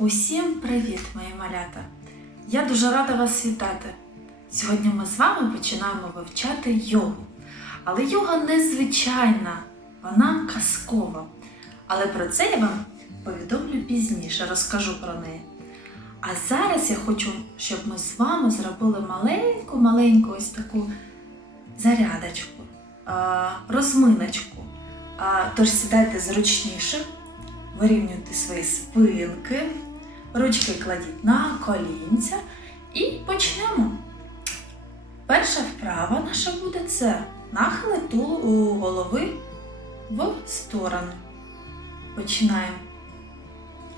Усім привіт, мої малята! Я дуже рада вас вітати. Сьогодні ми з вами починаємо вивчати йогу. Але йога незвичайна, вона казкова. Але про це я вам повідомлю пізніше, розкажу про неї. А зараз я хочу, щоб ми з вами зробили маленьку-маленьку ось таку зарядочку, розминочку. Тож сідайте зручніше, вирівнюйте свої спинки, ручки кладіть на колінця і почнемо. Перша вправа наша буде це нахили тулу голови в сторону. Починаємо.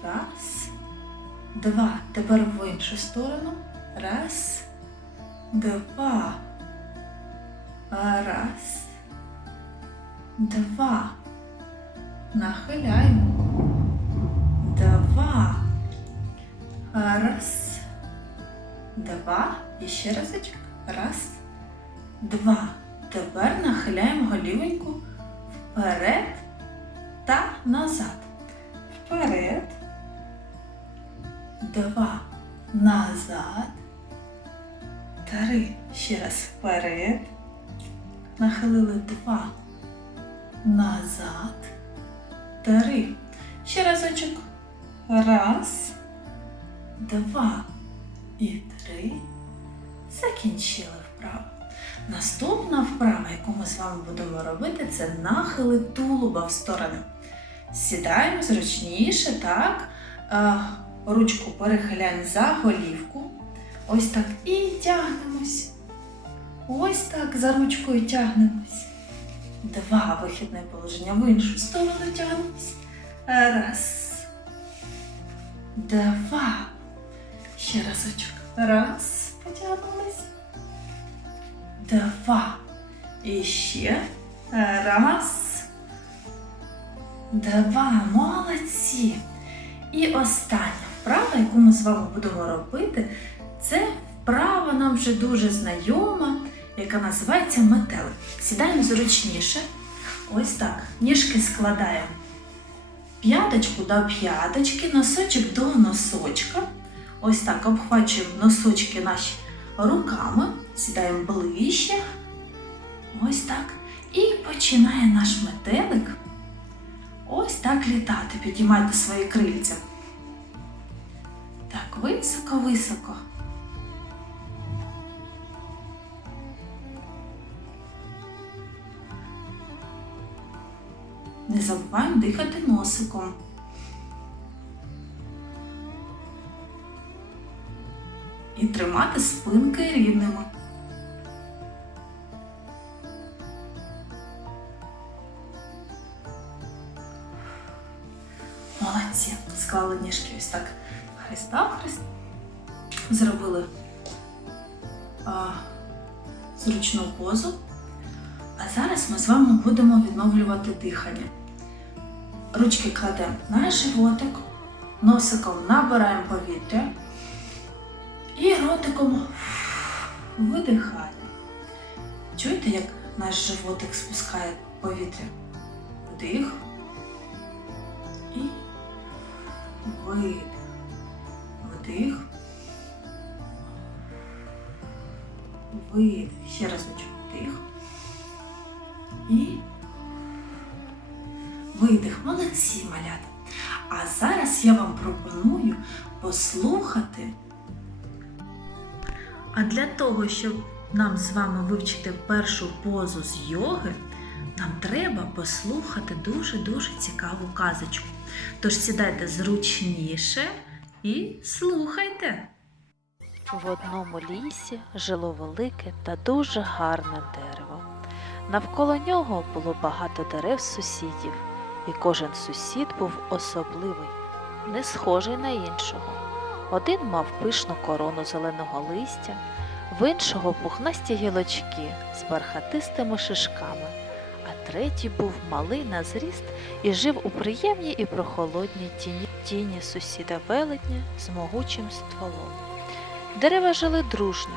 Раз, два. Тепер в іншу сторону. Раз, два. Раз, два. Нахиляємо. Два. Раз. Два. І ще разочок. Раз. Два. Тепер нахиляємо голівеньку вперед та назад. Вперед. Два. Назад. Три. Ще раз вперед. Нахилили два. Назад. Три. Ще разочок. Раз. Два. І три. Закінчили вправу. Наступна вправа, яку ми з вами будемо робити, це нахили тулуба в сторони. Сідаємо зручніше, так. Ручку перехиляємо за голівку. Ось так і тягнемось. Ось так за ручкою тягнемось. Два вихідне положення в іншу сторону тягнемось. Раз. Два. Ще разочок. Раз. Потягнулись. Два. І ще. Раз. Два. Молодці. І остання вправа, яку ми з вами будемо робити, це вправа нам вже дуже знайома, яка називається метелик. Сідаємо зручніше. Ось так. Ніжки складаємо. П'яточку до п'яточки, носочок до носочка. Ось так обхвачуємо носочки наші руками, сідаємо ближче. Ось так. І починає наш метелик ось так літати. Підіймайте свої крильця. Так, високо-високо. Не забуваємо дихати носиком. І тримати спинки рівними. Молодці. Склали ніжки ось так. Христа в хрест. Зробили а, зручну позу. А зараз ми з вами будемо відновлювати дихання. Ручки кладемо на животик, носиком набираємо повітря і ротиком видихаємо. Чуєте, як наш животик спускає повітря? Вдих і видих. Вдих. Видих. Ще разочок вдих. І видих. Молодці, малята. А зараз я вам пропоную послухати. А для того, щоб нам з вами вивчити першу позу з йоги, нам треба послухати дуже-дуже цікаву казочку. Тож сідайте зручніше і слухайте. В одному лісі жило велике та дуже гарне дерево. Навколо нього було багато дерев сусідів, і кожен сусід був особливий, не схожий на іншого. Один мав пишну корону зеленого листя, в іншого пухнасті гілочки з бархатистими шишками, а третій був малий на зріст і жив у приємній і прохолодній тіні, тіні сусіда велетня з могучим стволом. Дерева жили дружно,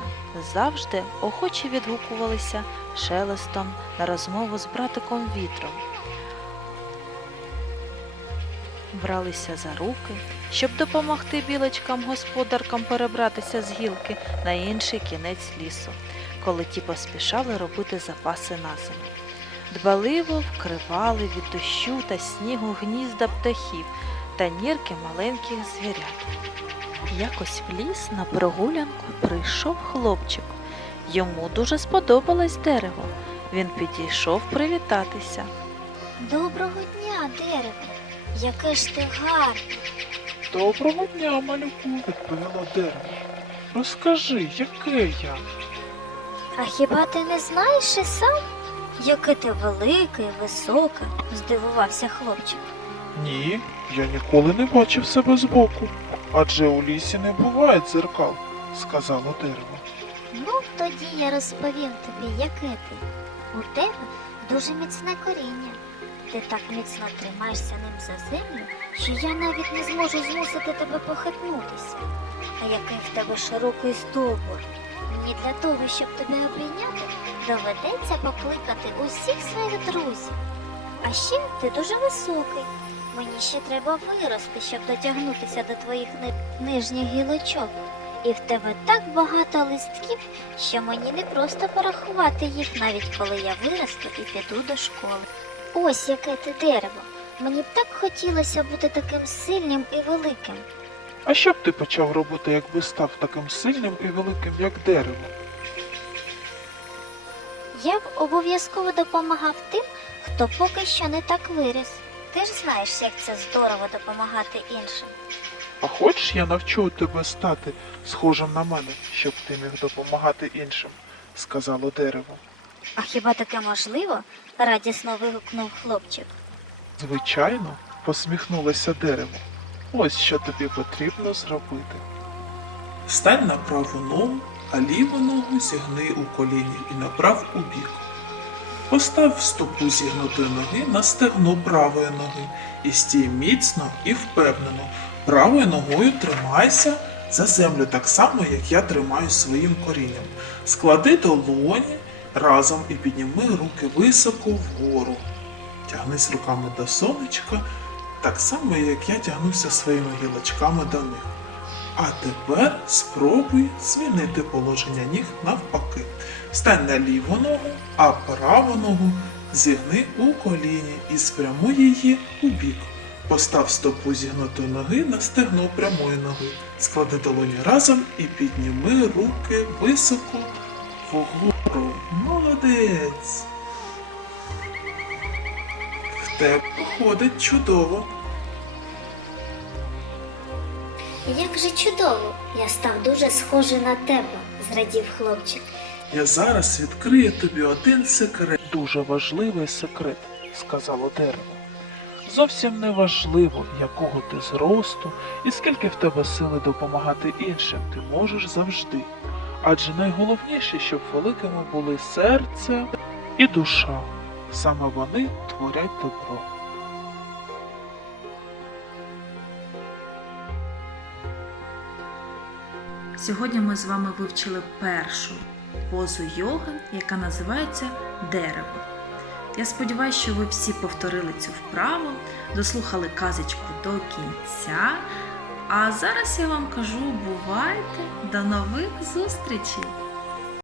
завжди охоче відгукувалися шелестом на розмову з братиком вітром. Бралися за руки, щоб допомогти білочкам-господаркам перебратися з гілки на інший кінець лісу, коли ті поспішали робити запаси на зиму. Дбаливо вкривали від дощу та снігу гнізда птахів та нірки маленьких звірят. Якось в ліс на прогулянку прийшов хлопчик. Йому дуже сподобалось дерево. Він підійшов привітатися. Доброго дня, дерево. Яке ж ти гарний. Доброго дня, малюку, відповіло дерево. Розкажи, яке я? А хіба ти не знаєш і сам? Яке ти велике і високе, здивувався хлопчик. Ні, я ніколи не бачив себе збоку. Адже у лісі не буває дзеркал, сказало дерево. Ну, тоді я розповім тобі, яке ти. У тебе дуже міцне коріння. Ти так міцно тримаєшся ним за землю, що я навіть не зможу змусити тебе похитнутися. А який в тебе широкий стовбур. Мені для того, щоб тебе обійняти, доведеться покликати усіх своїх друзів. А ще ти дуже високий. Мені ще треба вирости, щоб дотягнутися до твоїх ни- нижніх гілочок. І в тебе так багато листків, що мені не просто порахувати їх, навіть коли я виросту і піду до школи. Ось яке ти дерево. Мені б так хотілося бути таким сильним і великим. А що б ти почав робити, якби став таким сильним і великим, як дерево? Я б обов'язково допомагав тим, хто поки що не так виріс. Ти ж знаєш, як це здорово допомагати іншим. А хочеш, я навчу тебе стати схожим на мене, щоб ти міг допомагати іншим, сказало дерево. А хіба таке можливо? радісно вигукнув хлопчик. Звичайно, посміхнулося дерево. Ось що тобі потрібно зробити. Стань на праву ногу, а ліву ногу зігни у коліні і направ у бік. Постав стопу зігнутої ноги на стегно правої ноги і стій міцно і впевнено. Правою ногою тримайся за землю так само, як я тримаю своїм корінням. Склади долоні разом і підніми руки високо вгору. Тягнись руками до сонечка, так само, як я тягнуся своїми гілочками до них. А тепер спробуй змінити положення ніг навпаки. Стань на ліву ногу, а праву ногу зігни у коліні і спрямуй її у бік. Постав стопу зігнутої ноги на стегно прямої ноги. Склади долоні разом і підніми руки високо вгору. Молодець! В тебе виходить чудово. Як же чудово! Я став дуже схожий на тебе, зрадів хлопчик. Я зараз відкрию тобі один секрет. Дуже важливий секрет, сказало дерево. Зовсім не важливо, якого ти зросту і скільки в тебе сили допомагати іншим, ти можеш завжди. Адже найголовніше, щоб великими були серце і душа. Саме вони творять добро. Сьогодні ми з вами вивчили першу позу йоги, яка називається дерево. Я сподіваюся, що ви всі повторили цю вправу, дослухали казочку до кінця. А зараз я вам кажу: бувайте, до нових зустрічей!